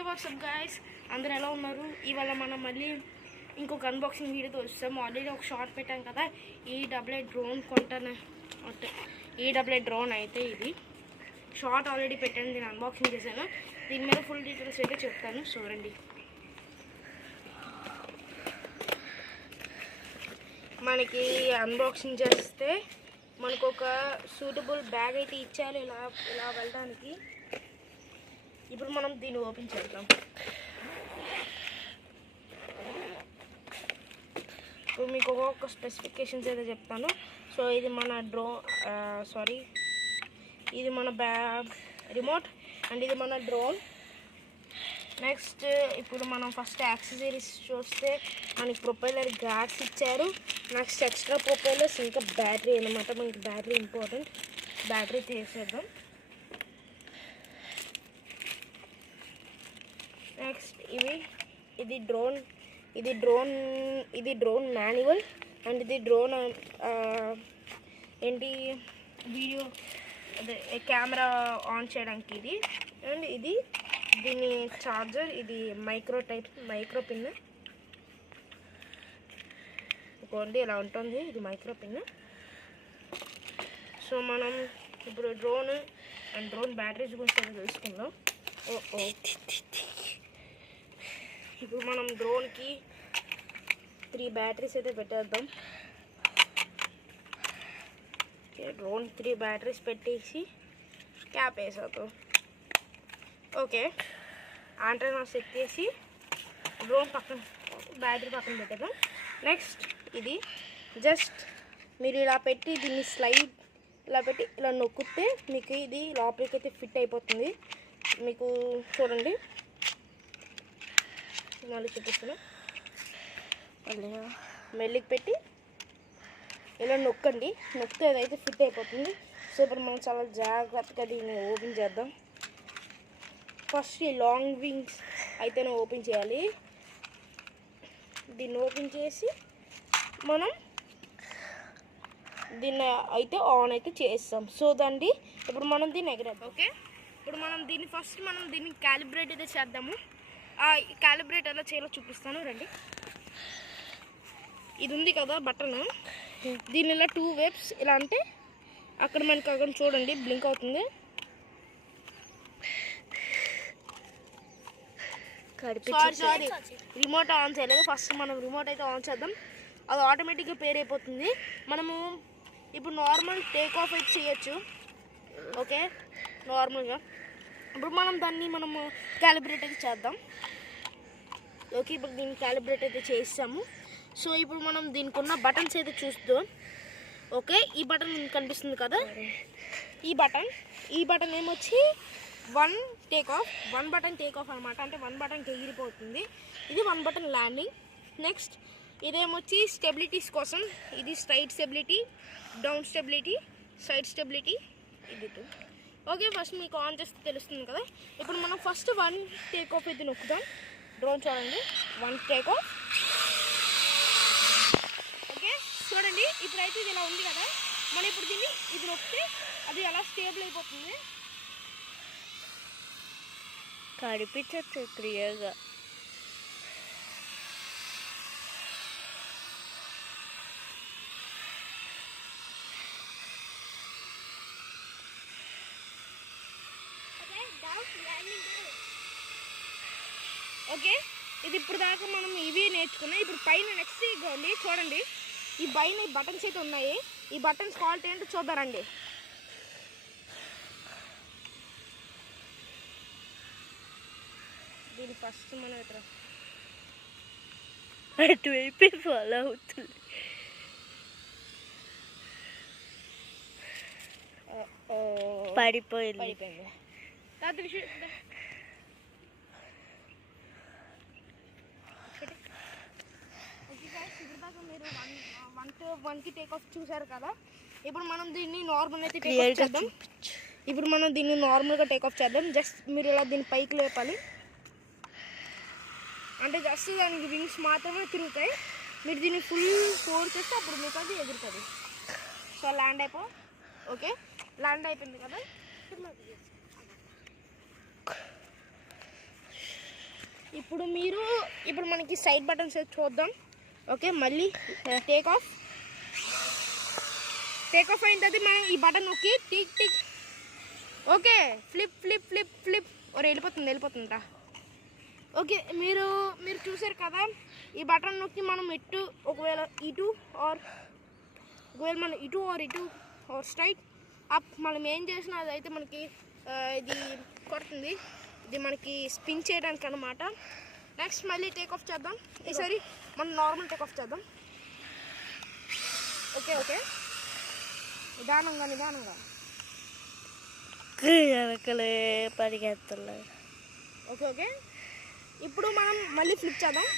Okay WhatsApp guys, అందరూ ఎలా ఉన్నారు? ఇవాళ మనం మళ్ళీ ఇంకొక అన్బాక్సింగ్ వీడియోతో వస్తాము. ఆల్రెడీ ఒక షార్ట్ పెట్టాం కదా, ఈడబ్ల్యూఐ డ్రోన్ కొంటాను. ఈడబ్ల్యూఐ డ్రోన్ అయితే ఇది షార్ట్ ఆల్రెడీ పెట్టాను, దీన్ని అన్బాక్సింగ్ చేశాను. దీని మీద ఫుల్ డీటెయిల్స్ అయితే చెప్తాను, చూడండి. మనకి అన్బాక్సింగ్ చేస్తే మనకు ఒక సూటబుల్ బ్యాగ్ అయితే ఇచ్చారు ఇలా వెళ్ళడానికి. ఇప్పుడు మనం దీన్ని ఓపెన్ చేద్దాం. ఇప్పుడు మీకు ఒక్కొక్క స్పెసిఫికేషన్స్ అయితే చెప్తాను. సో ఇది మన ఇది మన రిమోట్ అండ్ ఇది మన డ్రోన్. నెక్స్ట్ ఇప్పుడు మనం ఫస్ట్ యాక్సెసరీస్ చూస్తే మనకి ప్రొపెల్లర్ గ్యాస్ ఇచ్చారు. నెక్స్ట్ ఎక్స్ట్రా ప్రొపెల్లర్స్, ఇంకా బ్యాటరీ అనమాట. మనకి బ్యాటరీ ఇంపార్టెంట్, బ్యాటరీ తీసేద్దాం. నెక్స్ట్ ఇది డ్రోన్ మాన్యువల్ అండ్ ఇది డ్రోన్ వీడియో అదే కెమెరా ఆన్ చేయడానికి ఇది. అండ్ ఇది దీని చార్జర్, ఇది మైక్రో పిన్. ఇంకోండి ఇలా ఉంటుంది, ఇది మైక్రో పిన్. సో మనం ఇప్పుడు డ్రోన్ అండ్ డ్రోన్ బ్యాటరీస్ గురించి తెలుసుకుందాం. ఇప్పుడు మనం డ్రోన్కి 3 బ్యాటరీస్ అయితే పెట్టేద్దాం. డ్రోన్ 3 బ్యాటరీస్ పెట్టేసి క్యాప్ వేసేద్దాం. ఓకే, యాంటెన్నా సెట్ చేసి డ్రోన్ బ్యాటరీ పక్కన పెట్టేద్దాం. నెక్స్ట్ ఇది జస్ట్ మీరు ఇలా పెట్టి దీన్ని స్లైడ్ ఇలా పెట్టి ఇలా నొక్కితే మీకు ఇది లోపలికి అయితే ఫిట్ అయిపోతుంది. మీకు చూడండి, మళ్ళీ చూపిస్తున్నా. మెల్లికి పెట్టి ఇలా నొక్కితే అదైతే ఫిట్ అయిపోతుంది. సో ఇప్పుడు మనం చాలా జాగ్రత్తగా దీన్ని ఓపెన్ చేద్దాం. ఫస్ట్ ఈ లాంగ్ వింగ్స్ అయితేనే ఓపెన్ చేయాలి. దీన్ని ఓపెన్ చేసి మనం దీన్ని అయితే ఆన్ అయితే చేస్తాం. సో దాన్ని ఇప్పుడు మనం దీన్ని ఎగరేద్దాం. ఓకే, ఇప్పుడు మనం దీన్ని క్యాలిబ్రేట్ అయితే చేద్దాము. క్యాలిబ్రేట్ ఎలా చేయాలో చూపిస్తాను, రండి. ఇది ఉంది కదా బటన్, దీని ఇలా 2 వేవ్స్ ఇలా అంటే అక్కడ మనకి అక్కడ చూడండి బ్లింక్ అవుతుంది. సారీ రిమోట్ ఆన్ చేయలేదు. ఫస్ట్ మనం రిమోట్ అయితే ఆన్ చేద్దాం, అది ఆటోమేటిక్గా పేర్ అయిపోతుంది. మనము ఇప్పుడు నార్మల్ టేక్ ఆఫ్ అయితే చేయొచ్చు. ఓకే, నార్మల్గా ఇప్పుడు మనము క్యాలిబ్రేట్ అయితే చేద్దాం. ఓకే, ఇప్పుడు దీన్ని క్యాలిబ్రేట్ అయితే చేస్తాము. సో ఇప్పుడు మనం దీనికి ఉన్న బటన్స్ అయితే చూస్తాం. ఓకే, ఈ బటన్ కనిపిస్తుంది కదా, ఈ బటన్ ఏమొచ్చి 1 బటన్ టేక్ ఆఫ్ అనమాట. అంటే 1 బటన్కి ఎగిరిపోతుంది. ఇది 1 బటన్ ల్యాండింగ్. నెక్స్ట్ ఇదేమొచ్చి స్టెబిలిటీస్ కోసం, ఇది straight stability, down stability, side stability, ఇది 2. ఓకే, ఫస్ట్ మీకు ఆన్ చేస్తే తెలుస్తుంది కదా. ఇప్పుడు మనం ఫస్ట్ 1 టేక్ ఆఫ్ అయితే నొక్కుదాం. డ్రోన్ చూడండి, 1 టేక్ ఆఫ్. ఓకే, చూడండి ఇప్పుడైతే ఇది ఇలా ఉంది కదా. మనం ఇప్పుడు దీన్ని ఇది నొక్కితే అది అలా స్టేబుల్ అయిపోతుంది. కనిపించచ్చు క్లియర్గా. ఓకే, ఇది ఇప్పుడు దాకా మనం ఇవి నేర్చుకున్నాం. ఇప్పుడు పైన నెక్స్ట్ ఇవ్వండి, చూడండి ఈ పైన బటన్స్ అయితే ఉన్నాయి. ఈ బటన్స్ క్వాలిటీ ఏంటో చూద్దారండి. దీని ఫస్ట్ మనం అటువైపు ఫాలో అవుతుంది. పడిపోయింది. మీరు 1 to 1కి టేక్ ఆఫ్ చూసారు కదా. ఇప్పుడు మనం దీన్ని నార్మల్ అయితే టేక్ ఆఫ్ చేద్దాం. ఇప్పుడు మనం దీన్ని నార్మల్గా టేక్ ఆఫ్ చేద్దాం. జస్ట్ మీరు ఇలా దీన్ని పైకి లేపాలి, అంటే జస్ట్ దానికి వింగ్స్ మాత్రమే తిరుగుతాయి. మీరు దీన్ని ఫుల్ ఫోర్స్ చేస్తే అప్పుడు మీకు అది ఎగురుతుంది. సో ల్యాండ్ ఓకే, ల్యాండ్ అయిపోయింది కదా. ఇప్పుడు మనకి సైడ్ బటన్స్ చూద్దాం. ఓకే, మళ్ళీ టేక్ ఆఫ్ అయిన తర్వాత మనం ఈ బటన్ నొక్కి tick tick. Okay, flip flip flip flip. వెళ్ళిపోతుందా? ఓకే, మీరు చూసారు కదా, ఈ బటన్ నొక్కి మనం ఒకవేళ ఇటు ఆర్ స్ట్రైట్ అప్ మనం ఏం చేసినా అదైతే మనకి ఇది కొడుతుంది. ఇది మనకి స్పిన్ చేయడానికి అన్నమాట. నెక్స్ట్ మళ్ళీ టేక్ ఆఫ్ చేద్దాం. ఈసారి మనం నార్మల్ టేక్ ఆఫ్ చేద్దాం. ఓకే, నిదానంగా. పరిగెత్తలేదు. ఓకే, ఇప్పుడు మనం మళ్ళీ ఫ్లిప్ చేద్దాం.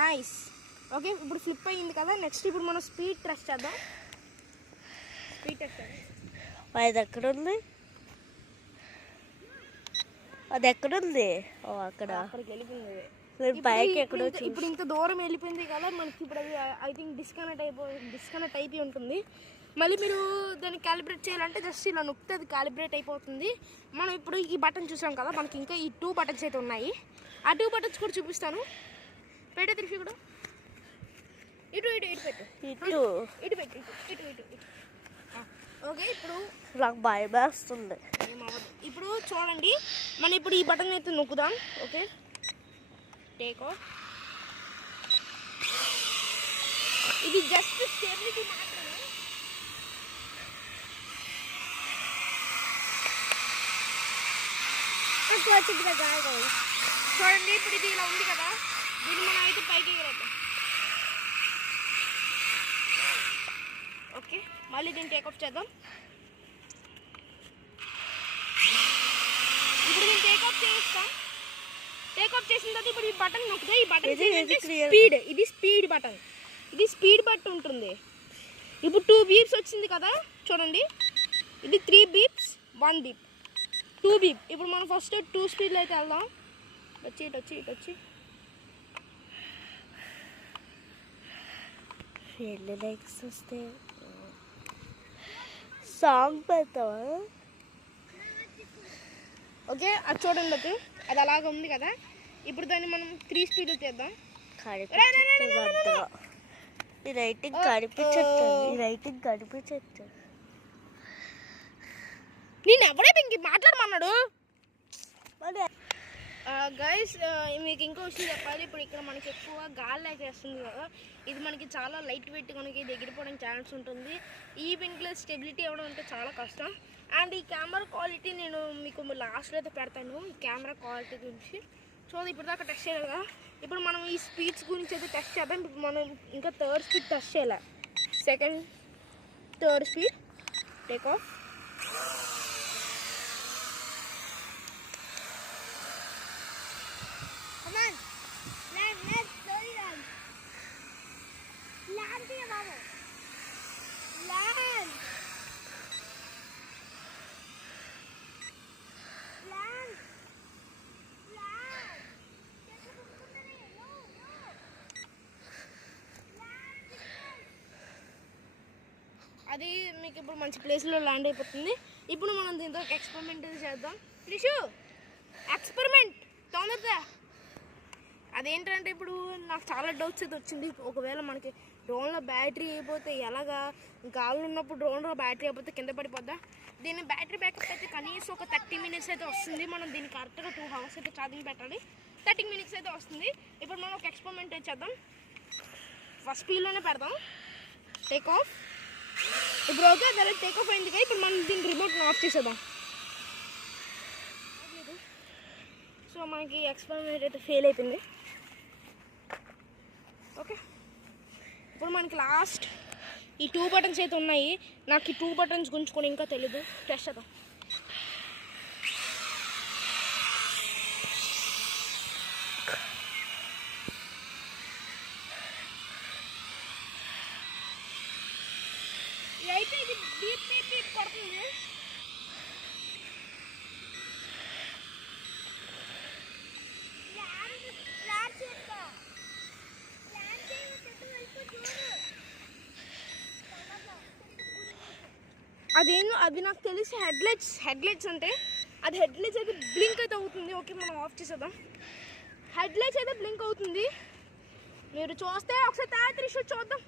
నైస్. ఓకే, ఇప్పుడు ఫ్లిప్ అయ్యింది కదా. నెక్స్ట్ ఇప్పుడు మనం స్పీడ్ టెస్ట్ చేద్దాం. అది ఎక్కడుంది? అక్కడికి వెళ్ళిపోయింది. పైకి ఎక్కడో ఇప్పుడు ఇంత దూరం వెళ్ళిపోయింది కదా మనకి. ఇప్పుడు అది ఐ థింక్ డిస్కనెక్ట్ అయిపోయి ఉంటుంది. మళ్ళీ మీరు దాన్ని క్యాలిబ్రేట్ చేయాలంటే జస్ట్ ఇలా నొక్కితే అది క్యాలిబ్రేట్ అయిపోతుంది. మనం ఇప్పుడు ఈ బటన్ చూసాం కదా, మనకి ఇంకా ఈ 2 బటన్స్ అయితే ఉన్నాయి. ఆ 2 బటన్స్ కూడా చూపిస్తాను. పెట్టే తిరిగి కూడా ఇటు పెట్టు. ఓకే, ఇప్పుడు నాకు భయం వేస్తుంది. ఇప్పుడు చూడండి, మనం ఇప్పుడు ఈ బటన్ అయితే నొక్కుదాం. Okay, take off. ఇది జస్ట్ స్టెబిలిటీ మాత్రమే. చూడండి, ఇప్పుడు ఇది ఇలా ఉంది కదా, దీన్ని మనం అయితే పైకి ఎగరేద్దాం. ఓకే, మళ్ళీ దీన్ని టేక్ ఆఫ్ చేద్దాం. ఇప్పుడు దీన్ని టేక్ ఆఫ్ చేస్తాం. టేక్ ఆఫ్ చేసిన తర్వాత ఇప్పుడు ఈ బటన్ నొక్కితే ఈ బటన్ స్పీడ్. ఇది స్పీడ్ బటన్. ఇది స్పీడ్ బట్ ఉంటుంది. ఇప్పుడు 2 బీప్స్ వచ్చింది కదా, చూడండి. ఇది 3 బీప్స్, 1 బీప్, 2 బీప్. ఇప్పుడు మనం ఫస్ట్ 2 స్పీడ్లో అయితే వెళ్దాం. ఇటు వచ్చి లైక్స్ వస్తే సాంగ్ పెడతావా? ఓకే, అది చూడండి. అది అలాగ ఉంది కదా. ఇప్పుడు దాన్ని మనం 3 స్పీడ్లో చేద్దాం. ఈ రైటింగ్ కనిపించట్టు. నేను ఎవడే ఇంక మాట్లాడమన్నాడు. గైస్, మీకు ఇంకో విషయం చెప్పాలి. ఇప్పుడు ఇక్కడ మనకి ఎక్కువ గాలి అయితే వస్తుంది కదా, ఇది మనకి చాలా లైట్ వెయిట్, మనకి ఎగిరిపోవడానికి ఛాన్స్ ఉంటుంది. ఈ పెన్లో స్టెబిలిటీ అవ్వడం అంటే చాలా కష్టం. అండ్ ఈ కెమెరా క్వాలిటీ నేను మీకు లాస్ట్లో అయితే పెడతాను, ఈ కెమెరా క్వాలిటీ గురించి. సో ఇప్పుడు దాకా టెస్ట్ చేయాలి కదా, ఇప్పుడు మనం ఈ స్పీడ్స్ గురించి అయితే టెస్ట్ చేద్దాం. ఇప్పుడు మనం ఇంకా 3rd స్పీడ్ టెస్ట్ చేయాలి. 2nd, 3rd speed. Take off. అది మీకు ఇప్పుడు మంచి ప్లేస్లో ల్యాండ్ అయిపోతుంది. ఇప్పుడు మనం దీంతో ఎక్స్పెరిమెంట్ చేద్దాం. రిషు, ఎక్స్పెరిమెంట్ తొందరగా. అదేంటంటే ఇప్పుడు నాకు చాలా డౌట్స్ అయితే వచ్చింది. ఒకవేళ మనకి డ్రోన్లో బ్యాటరీ అయిపోతే ఎలాగా? గాల్లో ఉన్నప్పుడు డ్రోన్లో బ్యాటరీ అయిపోతే కింద పడిపోద్దా? దీని బ్యాటరీ బ్యాకప్ అయితే కనీసం ఒక 30 మినిట్స్ అయితే వస్తుంది. మనం దీన్ని కరెక్ట్గా 2 hours అయితే ఛార్జింగ్ పెట్టాలి. 30 మినిట్స్ అయితే వస్తుంది. ఇప్పుడు మనం ఒక ఎక్స్పెరిమెంట్ చేద్దాం. ఫస్ట్ స్పీడ్లోనే పెడదాం. Take off. ఇప్పుడు ఓకే, దానికి టేక్ ఆఫ్ అయింది కదా. ఇప్పుడు మనం దీన్ని రిమోట్ని ఆఫ్ చేసేద్దాం. సో మనకి ఎక్స్పెరిమెంట్ అయితే ఫెయిల్ అయిపోయింది. ఓకే, ఇప్పుడు మనకి లాస్ట్ ఈ 2 బటన్స్ అయితే ఉన్నాయి. నాకు ఈ 2 బటన్స్ గుంచుకొని ఇంకా తెలీదు. టెస్ట్ చేద్దాం. అయితే ఇది డీప్ డీప్ డీప్ పడుతుంది. అది నాకు తెలిసి హెడ్లైట్స్ అంటే అది హెడ్ లైట్స్ అయితే బ్లింక్ అయితే అవుతుంది. ఓకే, మనం ఆఫ్ చేసేద్దాం. హెడ్ లైట్స్ అయితే బ్లింక్ అవుతుంది. మీరు చూస్తే ఒకసారి తాత్రిష్ చూద్దాం.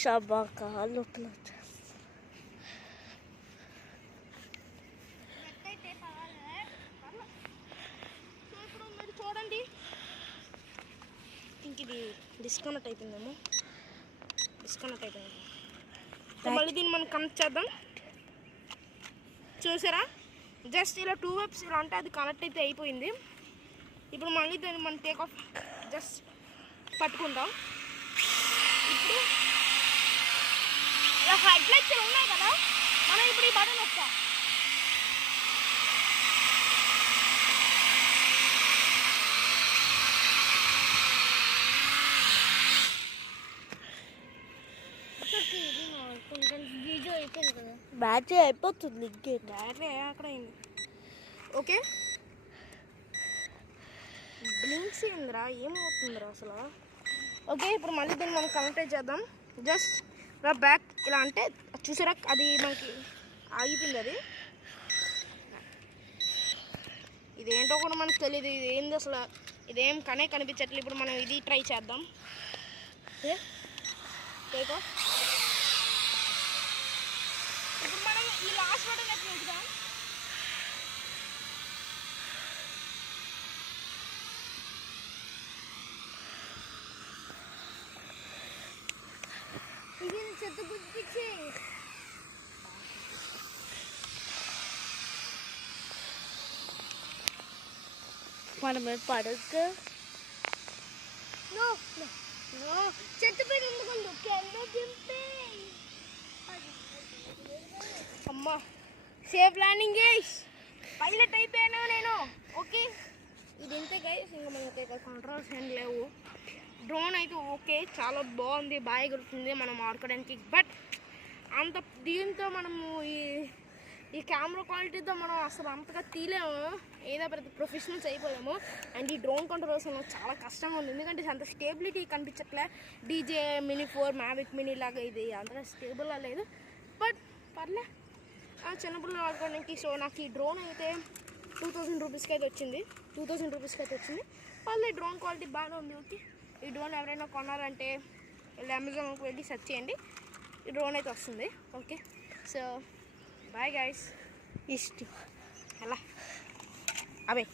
షబాకా లోపల సో ఇప్పుడు మీరు చూడండి, ఇంక ఇది డిస్కనెక్ట్ అయిపోయిందేమో. డిస్కనెక్ట్ అయిపోయింది. సో మళ్ళీ దీన్ని మనం కనెక్ట్ చేద్దాం. చూసారా, జస్ట్ ఇలా 2 వైప్స్ ఇలా అంటే అది కనెక్ట్ అయితే అయిపోయింది. ఇప్పుడు మళ్ళీ దాన్ని మనం టేక్ ఆఫ్ జస్ట్ పట్టుకుంటాం. ఇప్పుడు ఇలా హెడ్ లైట్స్ ఉన్నాయి కదా, మనం ఇప్పుడు ఈ బటన్ వస్తాం. బ్యాటరీ అయిపోతుంది. ఇంకేంటి బ్యాటరీ అక్కడ అయింది. ఓకే, బ్లింక్స్ ఏందిరా, ఏమవుతుందిరా అసలు? ఓకే, ఇప్పుడు మళ్ళీ దీన్ని మనం కనెక్ట్ చేద్దాం. జస్ట్ ఇలా బ్యాక్ ఇలా అంటే చూసారా, అది మనకి ఆగిపోయింది. అది ఇదేంటో కూడా మనకు తెలియదు. ఇది ఏంది అసలు, ఇదేం కనిపించట్లేదు. ఇప్పుడు మనం ఇది ట్రై చేద్దాం. Take off. ఇప్పుడు మనం ఈ లాస్ట్ బటన్ ఎక్కడ ఉంచుదాం. ఇది చెత్త గుర్తించి మనమే పడక చెత్త పైన ఎందుకుంది. అమ్మా, సేఫ్ ల్యాండింగ్ గైస్, పైలట్ అయిపోయాను నేను. ఓకే, ఇది ఇంతే గైస్, ఇంకా మనకి కంట్రోల్స్ ఏం లేవు. డ్రోన్ అయితే ఓకే, చాలా బాగుంది, బాగా ఎగురుతుంది మనం ఆడుకోవడానికి. బట్ అంత దీంతో మనము ఈ కెమెరా క్వాలిటీతో మనం అసలు అంతగా తీలేము. ఏదో ప్రతి ప్రొఫెషనల్స్ అయిపోయాము. అండ్ ఈ డ్రోన్ కంట్రోల్స్ చాలా కష్టంగా ఉంది, ఎందుకంటే అంత స్టేబిలిటీ కనిపించట్లే. డీజే మినీ 4 మ్యావిక్ మినీ లాగా ఇది అంతగా స్టేబుల్గా లేదు. బట్ పర్లే, చిన్నపిల్లలు ఆడుకోవడానికి. సో నాకు ఈ డ్రోన్ అయితే 2000 రూపీస్కి అయితే వచ్చింది. 2000 రూపీస్కి అయితే వచ్చింది. పర్లే, డ్రోన్ క్వాలిటీ బాగానే ఉంది. ఓకే, ఈ డ్రోన్ ఎవరైనా కొనాలంటే వెళ్ళి అమెజాన్కి వెళ్ళి సెర్చ్ చేయండి, ఈ డ్రోన్ అయితే వస్తుంది. Okay, so bye guys. ఇష్టం ఎలా అబే